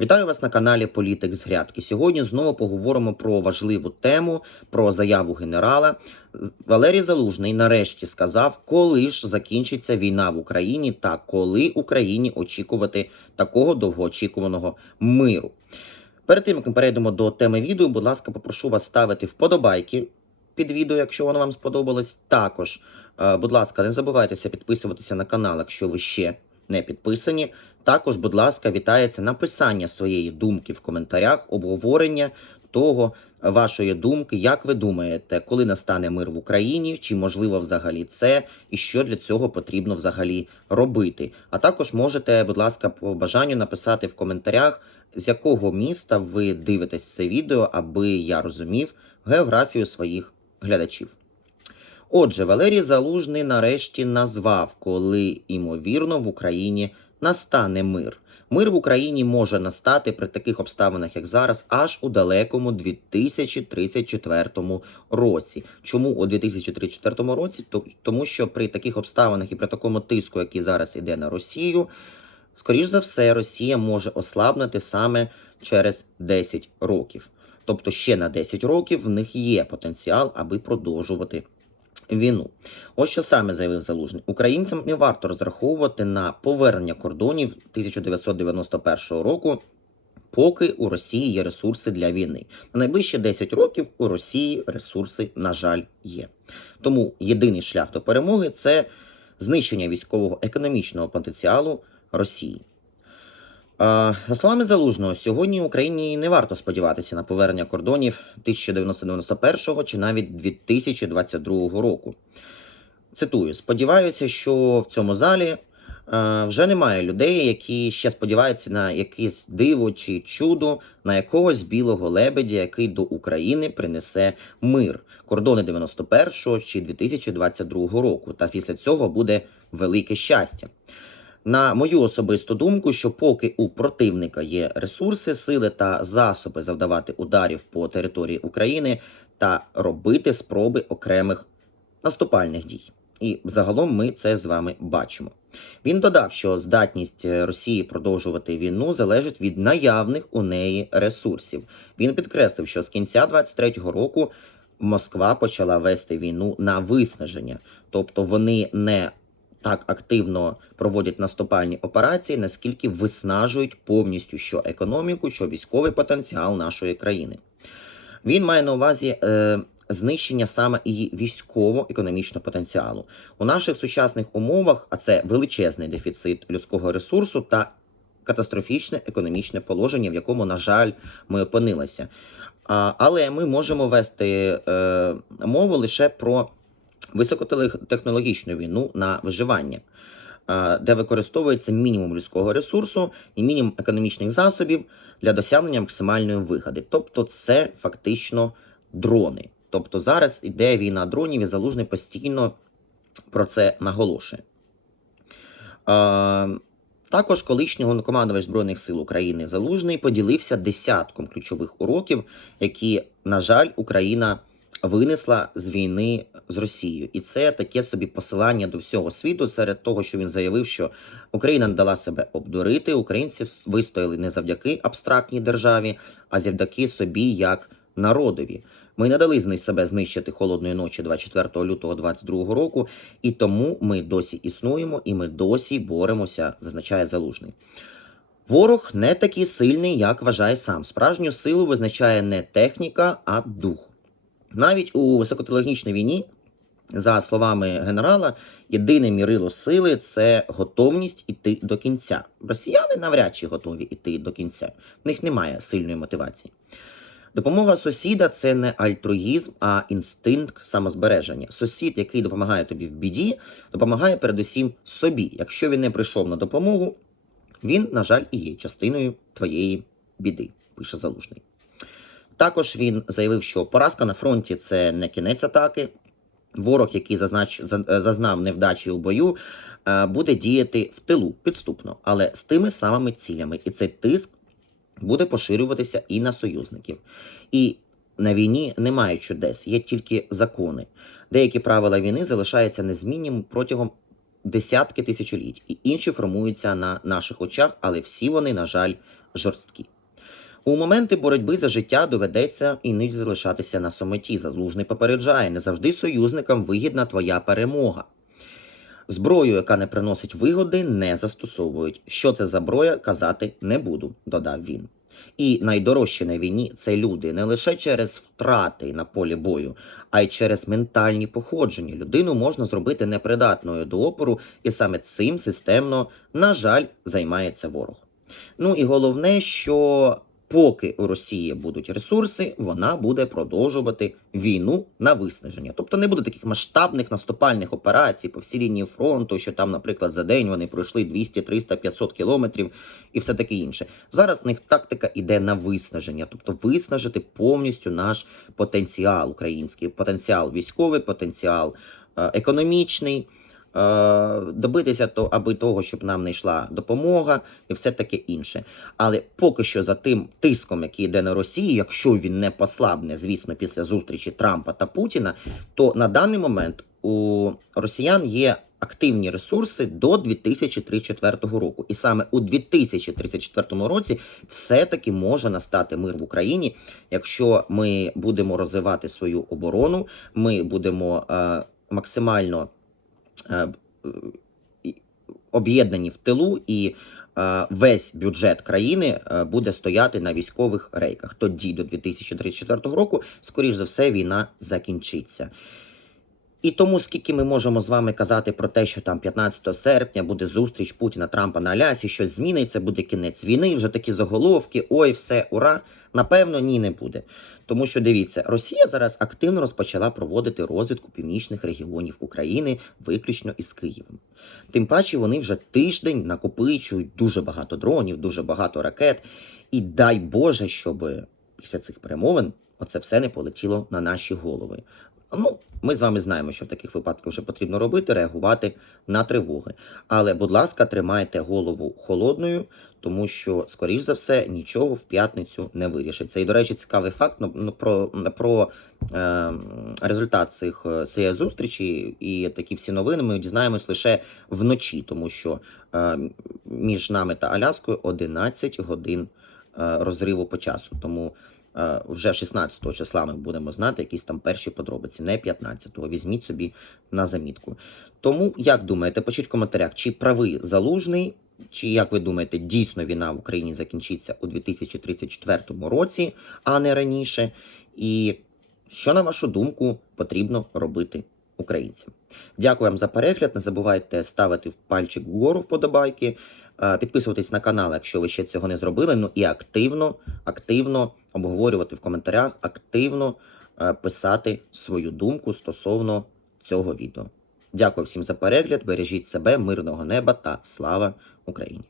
Вітаю вас на каналі Політик з Грядки. Сьогодні знову поговоримо про важливу тему, про заяву генерала. Валерій Залужний нарешті сказав, коли ж закінчиться війна в Україні та коли Україні очікувати такого довгоочікуваного миру. Перед тим як ми перейдемо до теми відео, будь ласка, попрошу вас ставити вподобайки під відео, якщо воно вам сподобалось. Також, е, будь ласка, не забувайтеся підписуватися на канал, якщо ви ще не підписані. Також, будь ласка, вітається написання своєї думки в коментарях, обговорення того вашої думки, як ви думаєте, коли настане мир в Україні, чи можливо взагалі це, і що для цього потрібно взагалі робити. А також можете, будь ласка, по бажанню написати в коментарях, з якого міста ви дивитесь це відео, аби я розумів географію своїх глядачів. Отже, Валерій Залужний нарешті назвав, коли ймовірно в Україні настане мир. Мир в Україні може настати при таких обставинах, як зараз, аж у далекому 2034 році. Чому у 2034 році? То- Тому що при таких обставинах і при такому тиску, який зараз іде на Росію, скоріш за все, Росія може ослабнути саме через 10 років. Тобто ще на 10 років в них є потенціал, аби продовжувати війну. Ось що саме заявив Залужний. Українцям не варто розраховувати на повернення кордонів 1991 року, поки у Росії є ресурси для війни. На найближчі 10 років у Росії ресурси, на жаль, є. Тому єдиний шлях до перемоги це знищення військового економічного потенціалу Росії. За словами Залужного, сьогодні Україні не варто сподіватися на повернення кордонів 1991 чи навіть 2022 року. Цитую: сподіваюся, що в цьому залі е, вже немає людей, які ще сподіваються на якесь диво чи чудо, на якогось білого лебедя, який до України принесе мир, кордони 91 чи 2022 року. Та після цього буде велике щастя. На мою особисту думку, що поки у противника є ресурси, сили та засоби завдавати ударів по території України та робити спроби окремих наступальних дій. І загалом ми це з вами бачимо. Він додав, що здатність Росії продовжувати війну залежить від наявних у неї ресурсів. Він підкреслив, що з кінця 23-го року Москва почала вести війну на виснаження, тобто вони не так активно проводять наступальні операції, наскільки виснажують повністю що економіку, що військовий потенціал нашої країни. Він має на увазі е, знищення саме її військово-економічного потенціалу у наших сучасних умовах, а це величезний дефіцит людського ресурсу та катастрофічне економічне положення, в якому, на жаль, ми опинилися. А, але ми можемо вести е, мову лише про високотехнологічну війну на виживання, е, де використовується мінімум людського ресурсу і мінімум економічних засобів для досягнення максимальної вигоди. Тобто, це фактично дрони. Тобто зараз іде війна дронів і залужний постійно про це наголошує. Е, також колишній головнокомандувач Збройних сил України Залужний поділився десятком ключових уроків, які, на жаль, Україна винесла з війни з Росією, і це таке собі посилання до всього світу серед того, що він заявив, що Україна не дала себе обдурити. Українці вистояли не завдяки абстрактній державі, а завдяки собі як народові. Ми не дали себе знищити холодної ночі 24 лютого 22 року, і тому ми досі існуємо і ми досі боремося, зазначає залужний. Ворог не такий сильний, як вважає сам. Справжню силу визначає не техніка, а дух. Навіть у високотехнологічній війні, за словами генерала, єдине мірило сили це готовність іти до кінця. Росіяни навряд чи готові іти до кінця. В них немає сильної мотивації. Допомога сусіда це не альтруїзм, а інстинкт самозбереження. Сусід, який допомагає тобі в біді, допомагає передусім собі. Якщо він не прийшов на допомогу, він, на жаль, і є частиною твоєї біди, пише залужний. Також він заявив, що поразка на фронті це не кінець атаки. Ворог, який зазнач... е, зазнав невдачі у бою, е, буде діяти в тилу підступно, але з тими самими цілями. І цей тиск буде поширюватися і на союзників. І на війні немає чудес, є тільки закони. Деякі правила війни залишаються незмінними протягом десятки тисячоліть, і інші формуються на наших очах, але всі вони, на жаль, жорсткі. У моменти боротьби за життя доведеться іноді залишатися на самоті. Залужний попереджає, не завжди союзникам вигідна твоя перемога. Зброю, яка не приносить вигоди, не застосовують. Що це за зброя, казати не буду, додав він. І найдорожче на війні це люди не лише через втрати на полі бою, а й через ментальні походження. Людину можна зробити непридатною до опору, і саме цим системно, на жаль, займається ворог. Ну і головне, що поки у Росії будуть ресурси, вона буде продовжувати війну на виснаження. Тобто не буде таких масштабних наступальних операцій по всій лінії фронту, що там, наприклад, за день вони пройшли 200, 300, 500 кілометрів і все таке інше. Зараз в них тактика іде на виснаження, тобто виснажити повністю наш потенціал український, потенціал військовий, потенціал е, економічний. Е, Добитися то, аби того, щоб нам не йшла допомога і все таке інше. Але поки що за тим тиском, який йде на Росію, якщо він не послабне, звісно, після зустрічі Трампа та Путіна, то на даний момент у росіян є активні ресурси до 2034 року. І саме у 2034 році все-таки може настати мир в Україні, якщо ми будемо розвивати свою оборону, ми будемо е, максимально об'єднані в тилу і. е, Весь бюджет країни е, буде стояти на військових рейках. Тоді до 2034 року, скоріш за все, війна закінчиться. І тому, скільки ми можемо з вами казати про те, що там 15 серпня буде зустріч Путіна Трампа на Алясі, щось зміниться, буде кінець війни, вже такі заголовки, ой, все, ура. Напевно, ні, не буде. Тому що дивіться, Росія зараз активно розпочала проводити розвідку північних регіонів України, виключно із Києвом. Тим паче вони вже тиждень накопичують дуже багато дронів, дуже багато ракет. І дай Боже, щоб після цих перемовин оце все не полетіло на наші голови. Ну, ми з вами знаємо, що в таких випадках вже потрібно робити, реагувати на тривоги. Але, будь ласка, тримайте голову холодною, тому що, скоріш за все, нічого в п'ятницю не вирішиться. І, до речі, цікавий факт ну, ну, про, про е, результат цих е, цієї зустрічі і такі всі новини ми дізнаємось лише вночі, тому що е, між нами та Аляскою 11 годин е, розриву по часу. Тому вже 16 числа ми будемо знати якісь там перші подробиці, не 15-го. Візьміть собі на замітку. Тому, як думаєте, пишіть в коментарях, чи правий залужний, чи як ви думаєте, дійсно війна в Україні закінчиться у 2034 році, а не раніше? І що, на вашу думку, потрібно робити українцям? Дякую вам за перегляд. Не забувайте ставити пальчик вгору вподобайки, е, підписуватись на канал, якщо ви ще цього не зробили. Ну і активно, активно обговорювати в коментарях, активно е, писати свою думку стосовно цього відео. Дякую всім за перегляд. Бережіть себе, мирного неба та слава Україні!